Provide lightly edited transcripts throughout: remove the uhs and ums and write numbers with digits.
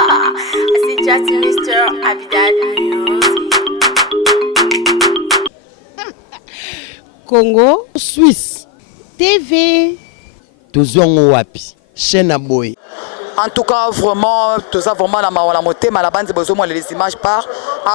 C'est just Mr. Abidal Music. Congo, Suisse, TV. Tozongo wapi, chaîne Boy. En tout cas, vraiment, tout ça vraiment la montée, mais la bande besoin les images par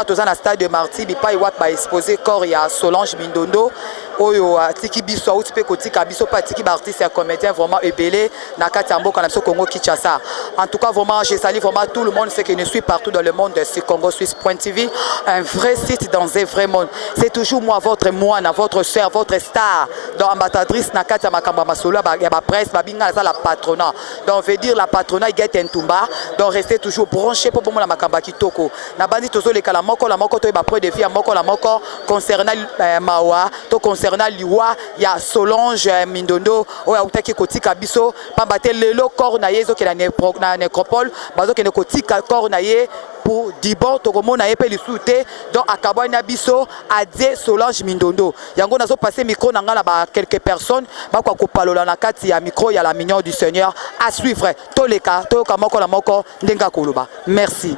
tout ça dans stade de Marty, bipa y va exposer corps il y a Solange Mindondo. Oyo tiki biso ou tipe kotika biso pa tiki artiste et comédien vraiment ébélé na Katambo quand la Congo Kinshasa. En tout cas vraiment je salue vraiment tout le monde ce qui nous suit partout dans le monde sur congosuisse.tv, un vrai site dans un vrai monde. C'est toujours moi votre moine, votre sœur, votre star dans ambassadrice na Katia Makamba Masolo ba presse ba binga la patronat. Donc veut dire la patronat il get Ntumba, donc restez toujours branché pour la Makamba Kitoko. Na bandi tozo le kala moko to ba près de vie moko la moko concernant Mawa to concernant Liwa ya Solange Mindondo oya utaki kotika biso pambate lelo corps na yezo ke na nécropole bazo ke ne kotika corps na ye pour dibon to komona ye pe lisute donc akabwana biso adie Solange Mindondo yango nazo passer micro na ngala ba quelques personnes ba kwa kopalola na kati ya micro ya la mignon du Seigneur à suivre to leka to kamoko la moko ndenga koloba merci.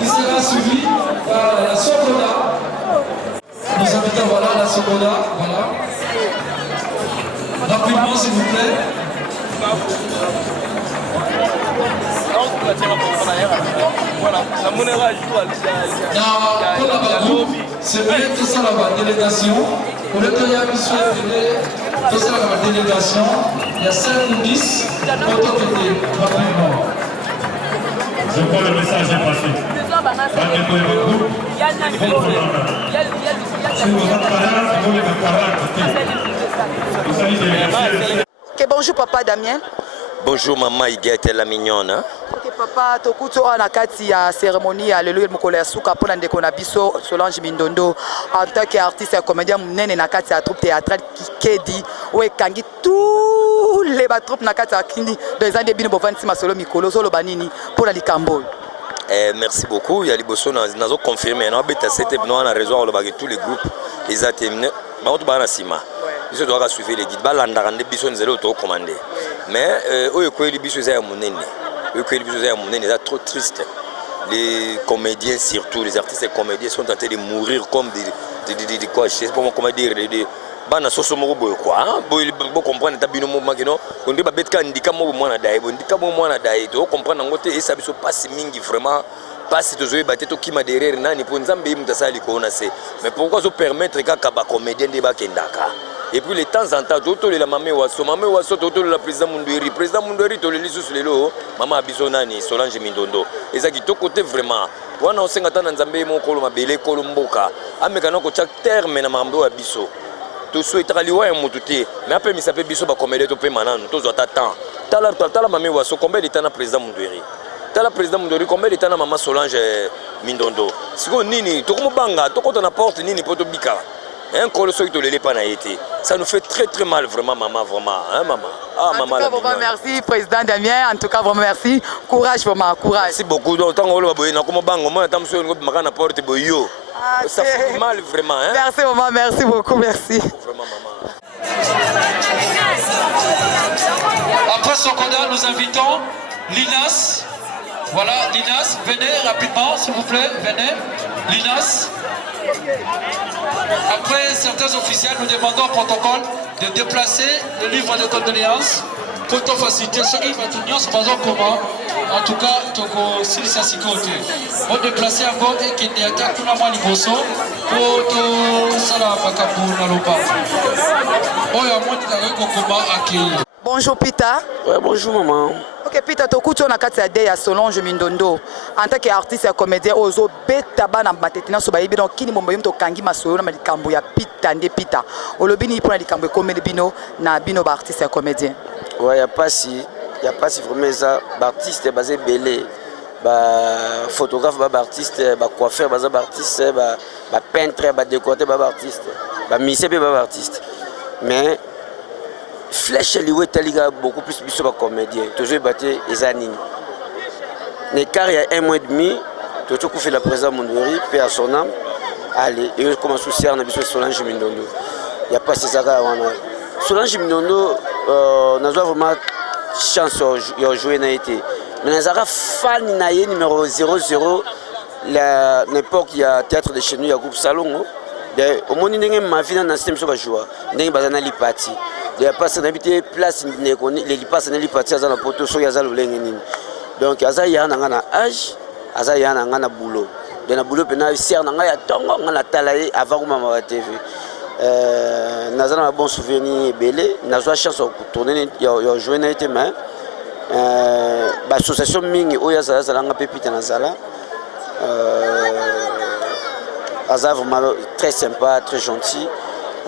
Il sera suivi par la Sokoda. Nous invitons voilà la Sokoda. Voilà. Rapidement s'il vous plaît. C'est vrai tout ça la délégation. Pour le temps, il y a tout ça la délégation. Il y a 5 ou 10 autocrités rapidement. Je crois que le message est passé. Okay, bonjour papa Damien. Bonjour maman Iguette la mignonne. Ok papa tokuto na kati ya cérémonie ya lelo mokolo ya suka pona ndeko na biso Solange Mindondo en tant qu'artiste et comédien munene na kati ya troupe théâtrale Kikedi oye kangi tous les troupes na kati ya kindi des années bino bovanti masolo mikolo solo banini pona likambo. Merci beaucoup. Il y a les bossons dans confirmé. On a bêta c'était on a raison le tous les groupes les a terminés. Mais on doit sima. Ils doivent suivre les guides. Balanda rende bisous nous allons auto commander. Mais eux quoi les bisous à monene. Eux quoi les bisous à monene c'est trop triste. Les comédiens surtout les artistes et comédiens sont en train de mourir comme des quoi je sais pas comment dire des bana soso moko boy quoi boy comprendre tabino mo makino on dit ba betka ndika mo mwana dai bo ndika mo mwana dai to comprendre ngote et ça biso passe mingi vraiment passe to zoe bateto kima derrière nani po nzambe mutasali ko na se mais pourquoi se permettre kaka ba comédien de ba kendaka et puis de temps en temps to la mamé waso to la président Mundweri to le lisusu lelo mama biso nani Solange Mindondo et ça qui to côté vraiment wana osenga tana nzambe mo kolo mabele kolo mboka amekana ko chaque terme na mambo ya biso to souhaitera liwa mututi mais après mi s'appelle biso ba comédien to pe manano to zo temps tala mamé waso combien de temps na président Mundweri tala président Mundweri combien de temps na maman Solange Mindondo siko nini to ko banga to ko na porte nini poto bika un col sur le lait pas été. Ça nous fait très très mal vraiment maman vraiment hein maman. Ah maman. En tout cas vraiment merci président Damien. En tout cas vraiment merci. Courage vraiment courage. Merci beaucoup. Donc tant on va boyer na comme bango moi tam sur na porte boyo. Ça fait mal vraiment hein. Merci maman merci beaucoup merci. Vraiment maman. Après Sokoda nous invitons Linas. Voilà Linas venez rapidement s'il vous plaît venez Linas. Après certains officiels, nous demandons au protocole de déplacer le livre de condoléances pour te faciliter ce qui va tenir ce faisant comment. En tout cas, si ça s'y côté. On déplacer un bon et qui est à tout le monde niveau pour tout ça là, bonjour Pita. Ouais, bonjour maman. Ok Pita tokuti on a kati ya ya Solange Mindondo en tant qu'artiste et comédien ozo beta bana batetina so bayibi donc kini mombo yimto kangi masolo na likambo ya Pita nde Pita olobini pour na likambo komedi bino na bino ba artiste et comédien. Ouais y a pas si vraiment ça artiste basé belé ba photographe ba artiste ba coiffeur ba artiste ba peintre ba décorateur ba artiste ba musicien ba artiste mais Flèche liwe taliga beaucoup plus biso ba comédien toujours batté ezanini l'écart il y a 1 mois et demi toujours qu'on fait la présence Mundweri paix à son âme allez et comme associé on a biso Solange Mindondo il y a pas ces sagas on a Solange Mindondo nazwa vraiment chance ya jouer na été mais nazaka fan na ye numéro 00 la n'importe il y a théâtre de chez nous il y a groupe Salongo au monde ndenge ma vie na système so ba jouer ndenge bazana li parti il y a pas ça n'habiter place ne connaît les passe na li parti azana poto so ya zalo lenge nini donc aza ya na ngana âge aza ya na ngana boulot de na boulot pena ser na ngaya tongo ngana talaye avant mama wa TV nazana un bon souvenir belé nazwa chance de tourner ya jouer na été mais association mingi oya zala nga pepita na zala aza vraiment très sympa très gentil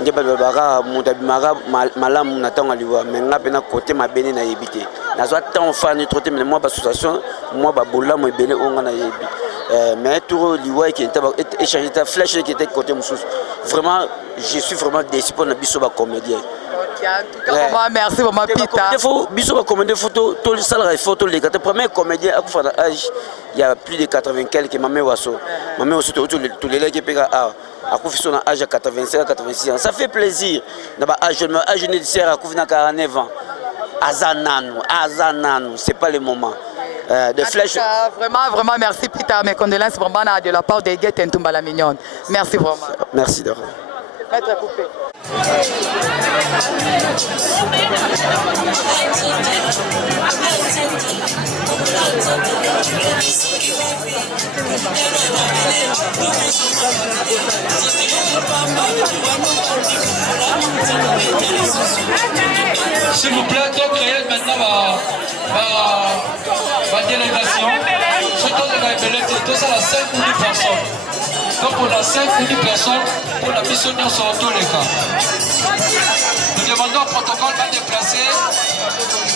nde balobaka mutu abimaka malamu na ntango aliwa me nga mpe na kote mabene nayebi te nazwa ntango fani tro te mene mwa bassociation mwa babolamu ebele oyo nga nayebi mais tour liwa ekende échange ta flèche ekende côté mosusu vraiment je suis vraiment déçu pour na biso bacomédien. En tout cas, vraiment, merci vraiment Pita. Biso ba comédien photo, tout le salarié photo les gars. Premier comédien à quoi âge il y a plus de 80 quelques mamé waso. Mamé waso tous les gars qui pega à quoi son âge à 85 86 ans. Ça fait plaisir. D'abord âge ne sert à quoi 49 ans. Azananu, c'est pas le moment. De flèches. Vraiment merci Pita. Mes condoléances vraiment de la part de Guette Ntumba la mignonne. Merci vraiment. Merci de Maître Coupé. S'il vous plaît, donc réel maintenant ma délégation. Surtout tout ça à 5 ou 10 personnes. Donc on a 5 ou 10 personnes pour la mission sur tous les cas. Nous demandons au protocole va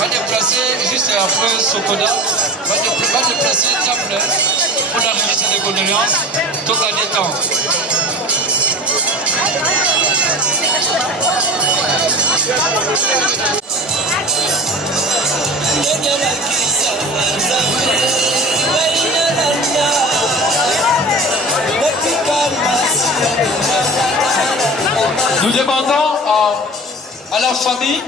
déplacer juste après Sokoda, va déplacer table pour la remise des condoléances, tout gagner temps. Nous demandons à la famille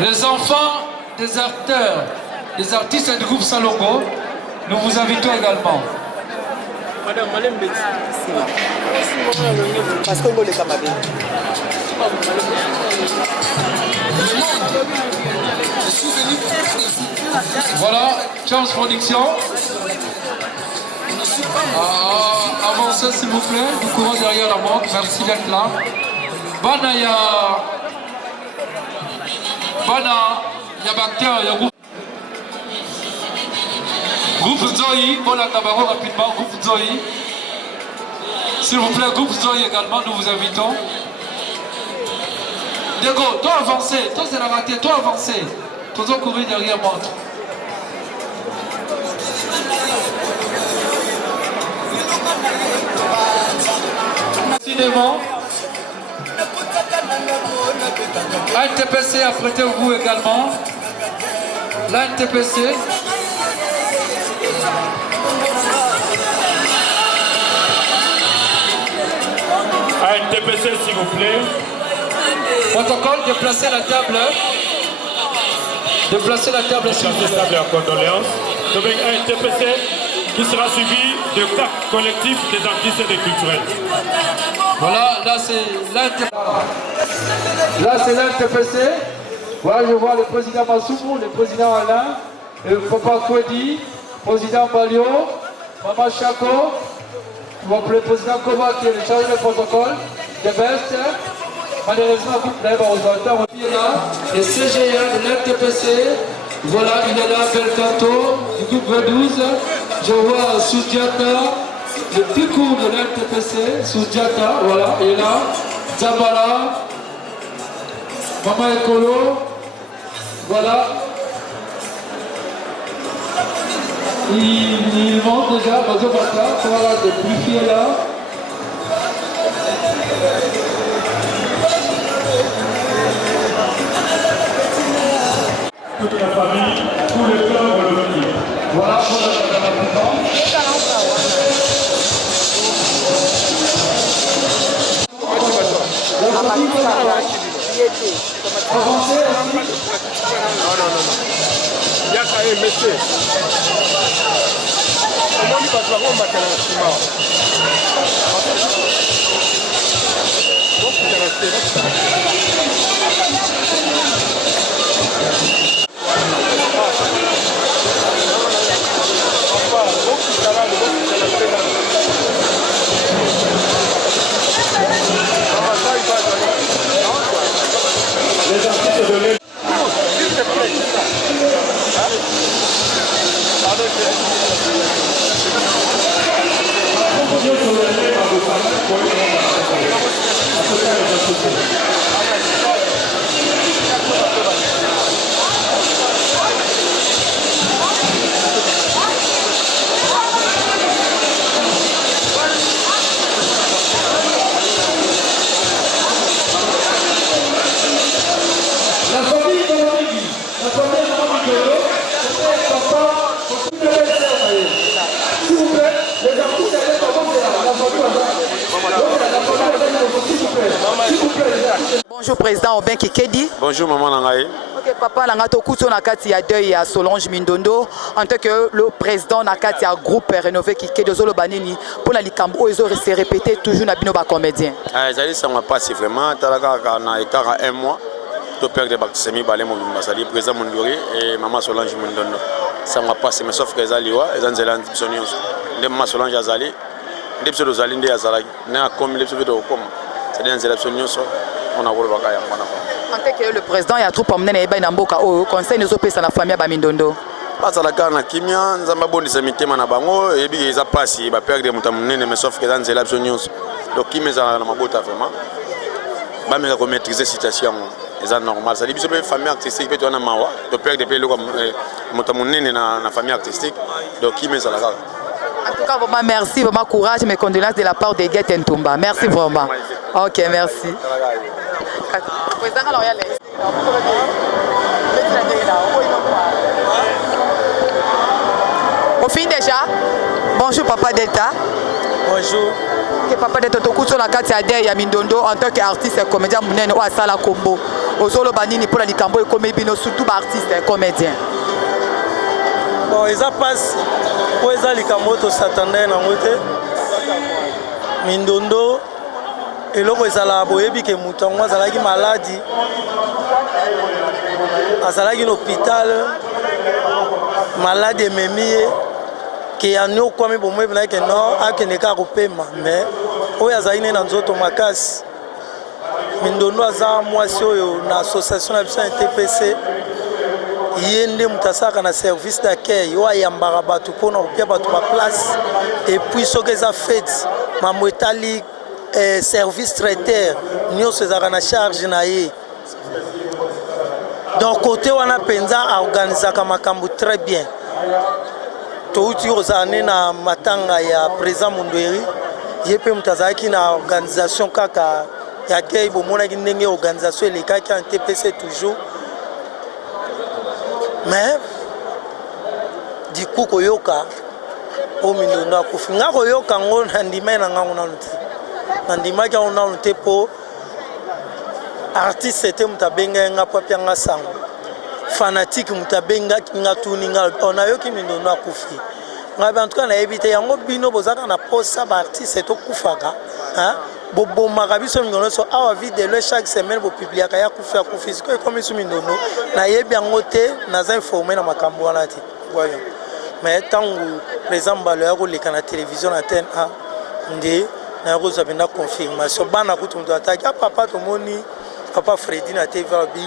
les enfants des acteurs, des artistes du groupe Salongo, nous vous invitons également. Parce que les camarades. Voilà, Chance Production. Avancez s'il vous plaît, vous courez derrière la montre, merci d'être là. Bana Yabakter, groupe Zoï, voilà Tabago rapidement, groupe Zoï. S'il vous plaît, groupe Zoï également, nous vous invitons. Diego, toi avancez, toi c'est la raté, toi avancez. Toi courir derrière montre. Cinéma. l'ANTPC, apprêtez-vous également. L'ANTPC. ANTPC, s'il vous plaît. Protocole, déplacer la table. Déplacer la table, s'il vous plaît. Table en condoléances. Donc, ANTPC qui sera suivi de 4 collectifs des artistes et des culturels. Voilà, là c'est l'ANTPC. Là c'est l'ANTPC. Voilà, je vois le président Massoumou, le président Alain, le papa Kwedi, le président Balio, Maman Chako, le président Koba qui est le chargé du protocole, de Best. Malheureusement, vous plaît, on est là, le CGA de l'ANTPC. Voilà, il est là, Belcanto, du groupe V12. Je vois Soudjata, le picour de l'ANTPC, Soudjata, voilà, il est là. Zambala, Maman Ekolo, voilà. Il monte déjà, Bazo Bata, voilà, de plus là. Toute la famille, tous les plans pour le venir. Voilà pour le yaka ye mese omoni bato bakomatana na nsima bokutana te les artistes de l'aide. S'il te plaît. Bonjour président Aubin Kikedi. Bonjour maman Nangaï. Ok papa Langato Kouto Nakati a deuil à Solange Mindondo en tant que le président Nakati a groupe rénové Kikedi Zolo Banini pour la Likambo ils ont se répété toujours na bino ba comédien. Ah ça dit ça m'a passé vraiment talaka na écart à 1 mois. To père de Bakisemi Balé mon basali président Mondori et maman Solange Mindondo. Ça m'a passé mais sauf que Zaliwa et Zanzeland Sonios. Les maman Solange Azali, des pseudo Zalinde Azalaki, na comme les pseudo comme. C'est des Zanzeland Sonios. On a voulu bakaya mwana. En tant que le président il y a trop emmené na eba na mboka o conseil nous opesa na famille ba Mindondo. Bazalaka na kimia nzamba bondisa mitema na bango et bi eza pasi ba perdre mutamunene mais sauf que Zanzeland Sonios. Donc qui meza na mabota vraiment. Ba meka ko maîtriser situation. C'est normal. Ça dit que les familles artistiques peuvent être mawa. De perdre des pays comme mutamunene na famille artistique. Donc qui met ça là. En tout cas, vraiment merci, vraiment courage, mes condoléances de la part de Guet Ntumba. Merci vraiment. Ok, merci. On finit déjà. Bonjour Papa Delta. Bonjour. Papa Delta, tu as la carte à Mindondo en tant qu'artiste et comédien Mounene ou à Sala Combo. Au Zolo Banini pour la Likambo et comédien, surtout artiste et comédien. Bon, ils passent. Pour les Likambo, tu s'attendais à monter. Mindondo. Et là, ils allaient à Boébi, qui est mouton, ils allaient maladie. Ils allaient à l'hôpital. Malade et mémie. Qui a nous comme pour moi, que non, à qui n'est qu'à paiement. Mais, où ils allaient dans d'autres macases. Mindondo aza mwasi oyo na association na biso NTPC yende mutasaka na service d'accueil yo ayambaka bato pona kopia bato ba place et puis soki eza fête mamwetali service traiteur nyonso ezaka na charge na ye donc côté wana penza aorganisaka makambo très bien touti ozane na matanga ya président Mondweri ye pe mutazaki na organisation kaka ya kei bomona ndenge organisation elekaki en TPC toujours mais du coup koyoka o Mindondo akufi nga koyoka ngo na ndima na ngango na luti na ndima ka ona luti po artiste était mutabenga nga papia nga sango fanatique mutabenga nga tuni nga ona yoki Mindondo akufi nga en tout cas na éviter yango bino bozaka na posa ba artiste to kufaka hein bobo makabiso Mindondo so awa vidéo chaque semaine bo publier kaya kufa kufisiko comme sur Mindondo na yebi yango te na za informer na makambo wana ti voyons mais tangu président Balo ya ko leka na télévision antenne A ndé na ko zabenda confirmation bana kutu mtu ataki papa to moni papa Freddy na TV bi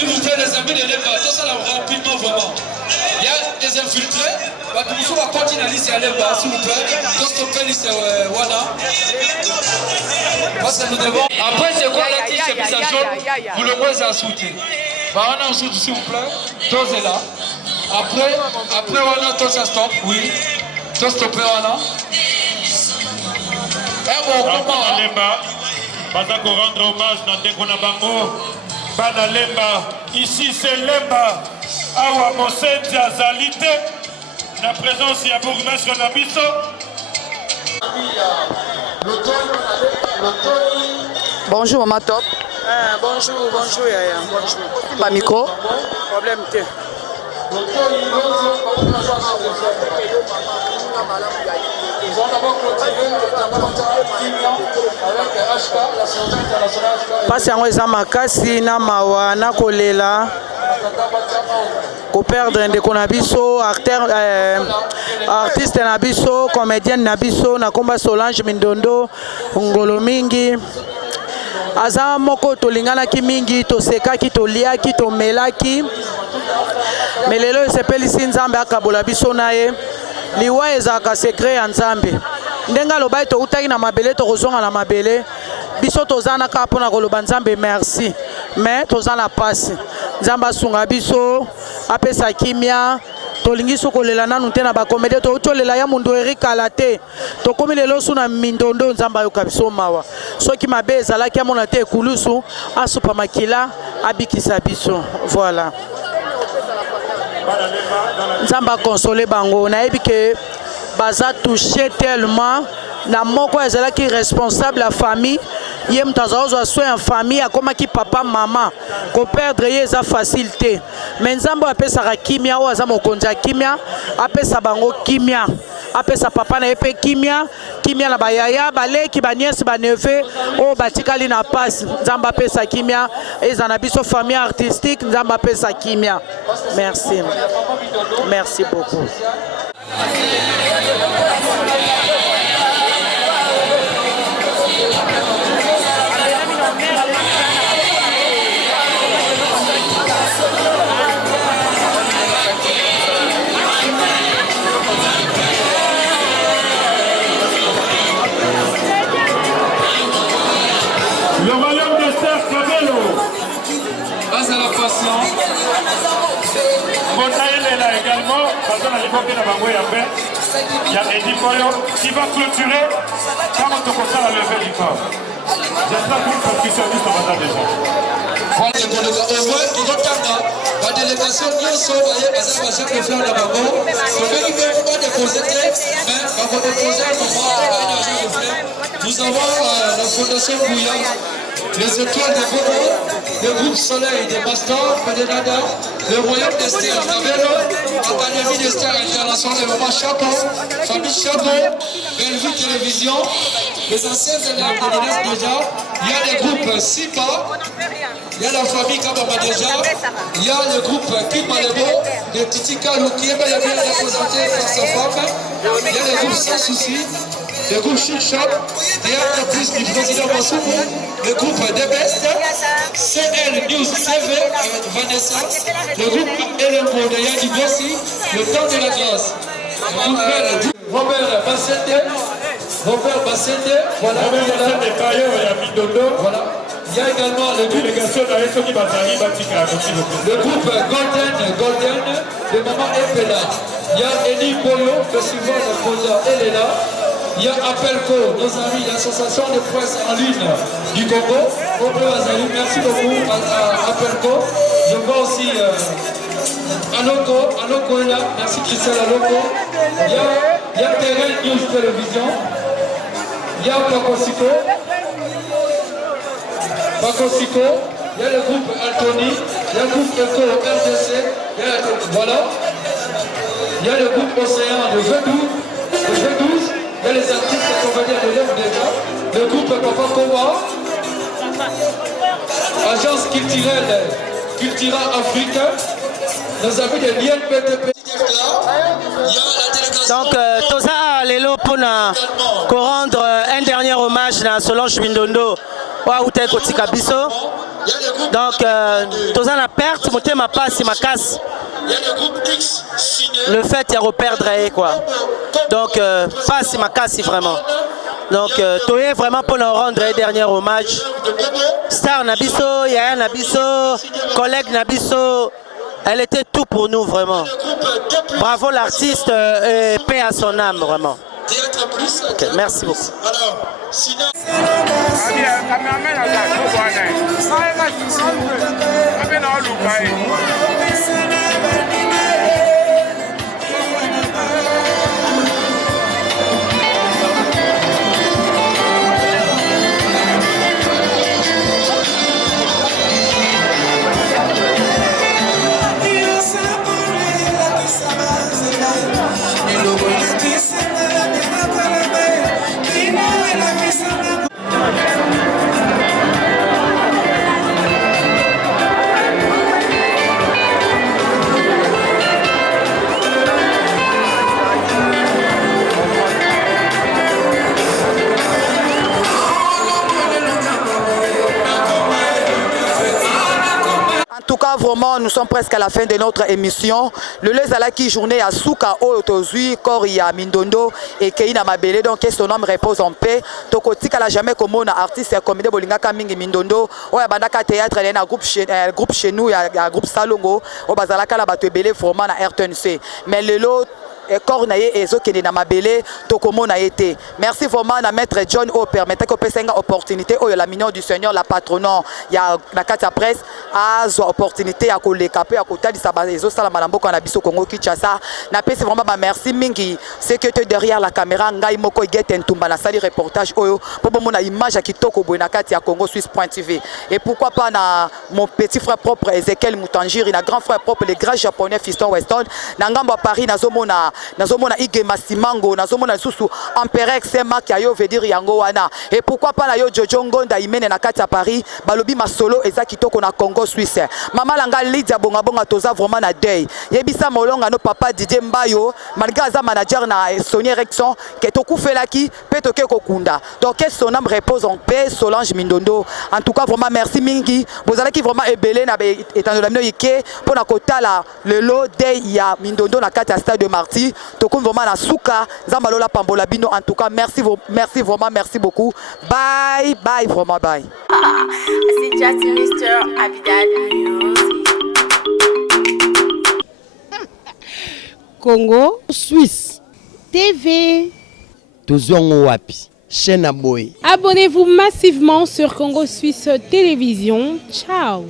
S'il vous plaît les amis de l'EPA, tout ça là rapidement vraiment. Il y a des infiltrés. Batumisu va continuer à liste à l'Emba, s'il vous plaît. Tout stopper liste Wana. Parce que nous devons. Après, c'est quoi la tige mise à jaune? Vous le moins à soutenir. Wana aussi, s'il vous plaît. Tous est là. Après, Wana, tous ça stop. Oui. Tous stopper Wana. Eh bon, comment? Pas qu'on rendre hommage dans des Konabango. Bana Lemba. Ici, c'est Lemba. Awa Mosenzi Azalité. La présence, il y a bourgmestre Nabiso. Bonjour, Maman Top. Bonjour, Yaya. Bonjour. Pas micro. Problème que. Pasi yango eza makasi na mawa na kolela koperdre ndeko na biso artiste na biso comédienne na biso na komba Solange Mindondo ngolo mingi aza moko tolinganaki mingi tosekaki toliaki tomelaki melelo esepelisi nzambe akabola biso na ye liwa ezalaka sekret ya nzambe ndenge alobai toutaki na mabele tokozonga na mabele biso toza na kaka mpona koloba nzambe merci mais toza na pasi nzambe asunga biso apesa kimia tolingi so kolela nanu te na bakomede totolela ya mundu erikala te tokomi lelo su na mindondo nzambe ayoka biso mawa soki mabe ezalaki amona te ekulusu asupa makila abikisa biso voilà nzambe akonsole bango nayebi ke baza touché tellement na moko ezalaki responsable ya famille ye moto azalozwa soin ya famille akomaki papa mama koperdre ye eza facile te me nzambe oyo apesaka kimia oyo aza mokonzi ya kimia apesa bango kimia apesa papa na ye mpe kimia na bayaya baleki baniese baneve oyo batikali na pasi nzambe apesa kimia eza na biso famille artistique nzambe apesa kimia merci beaucoup. Le royaume de Serre Kabelo. Grâce à la passion. Motaïl est là également, parce qu'on a l'époque de Bango Yapé. Il y a Eddie Boyo qui va clôturer quand on commence à la levée du corps. J'espère que le percussionniste va déjà. La délégation nyonso baye baza bachef de fleur na bango tobeki mpe mpo badepose te mais bakodepose moment nous avons la fondation Bouya, les étoiles de Bobo, le groupe Soleil des Masters, Pedenada, le royaume des stars Kabelo, Académie des stars internationales, Maman Chapeau, Famille Chapeau, Bellevue Télévision, les anciens élèves de l'INES déjà, il y a les groupes Sipa, il y a la famille Kababa déjà, il y a le groupe Kimalebo, le Titi Kalou qui est bien représenté par sa femme, il y a le groupe Sans Souci, le groupe Chic Shop, Théâtre Plus du président Massoumou, le groupe The Best, CL News TV avec Vanessa, le groupe Elembo de Yanni Bossi, le temps de la grâce, le groupe Robert Bassende, voilà. Voilà. Il y a également le groupe Golden de Maman Epela. Il y a Eddie Boyo, Festival de Posa, elle est là. Il y a Appelco, nos amis, l'association de presse en ligne du Congo. Merci beaucoup à Appelco. Je vois aussi Aloko est là. Merci Christelle Aloko. Il y a Terrain News Télévision. Il y a Pakosiko, il y a le groupe Altoni, il y a le groupe Eco RDC, voilà. Il y a le groupe Océan de V12, il y a les artistes qu'on va dire de l'œuvre déjà, le groupe Papa Kowa, agence culturelle Afrique, nos amis de l'INPTP. Donc, tout ça, Lélo, pour rendre un dernier hommage à Solange Mindondo, Ouaouté Kotika Biso, Donc toza na perte motema pasi makasi. Le fait il y a reperdre quoi. Donc pasi makasi vraiment. Donc toye vraiment pour nous rendre un dernier hommage. Star Nabiso, Yaya Nabiso, collègue Nabiso, elle était tout pour nous vraiment. Bravo l'artiste et paix à son âme vraiment. Okay, merci beaucoup. En tout cas, vraiment, nous sommes presque à la fin de notre émission. Le Lezalaki journée à Souka, Otozui, Koria, Mindondo et Keina Mabele. Donc, son nom repose en paix. Tokotika la jamais comme on a artiste et comédie Bolinga Kaming Mindondo. Oya Bandaka Théâtre, il y a un groupe chez nous, il y a un groupe Salongo. Au Bazalaka la Batebele, vraiment à RTNC. Mais le lot. Cornaye et Zokene na mabele tokomo na été. Merci vraiment à maître John O permettait que pesenga opportunité o la mignon du Seigneur la patronne ya na kata presse a zo opportunité à koleka pe à kota di saba ezo sala malambo kana biso Congo Kinshasa na pesi vraiment ba merci mingi c'est que derrière la caméra ngai moko get ntumba na sali reportage oyo pour mona image ya kitoko boy na kati ya Congo Suisse.tv et pourquoi pas na mon petit frère propre Ezekiel Mutanjiri na grand frère propre les grands japonais Fiston Weston na ngambo à Paris na zomona nazomona Ige Masimango nazomona susu Amperex Sema ki ayo veut dire yango wana et pourquoi pas na yo Jojo Ngonda imene na kati ya Paris balobi masolo eza kitoko na Congo Suisse mama langa Lydia bonga bonga toza vraiment na deuil yebisa molonga no papa Didier Mbayo malgré aza manager na Sony Erection ke tokufelaki pe toke kokunda donc que son âme repose en paix Solange Mindondo en tout cas vraiment merci mingi bozalaki vraiment ebele na étant de la mino yike pour na kotala le lot day ya Mindondo na kati ya stade de Marty tokon vraiment na souka zambalola pambola bino en tout cas merci vraiment merci beaucoup bye bye vraiment bye C'est just Mr. Abidal Music. Congo Suisse TV. Tozongo wapi chaîne à boy. Abonnez-vous massivement sur Congo Suisse Télévision. Ciao.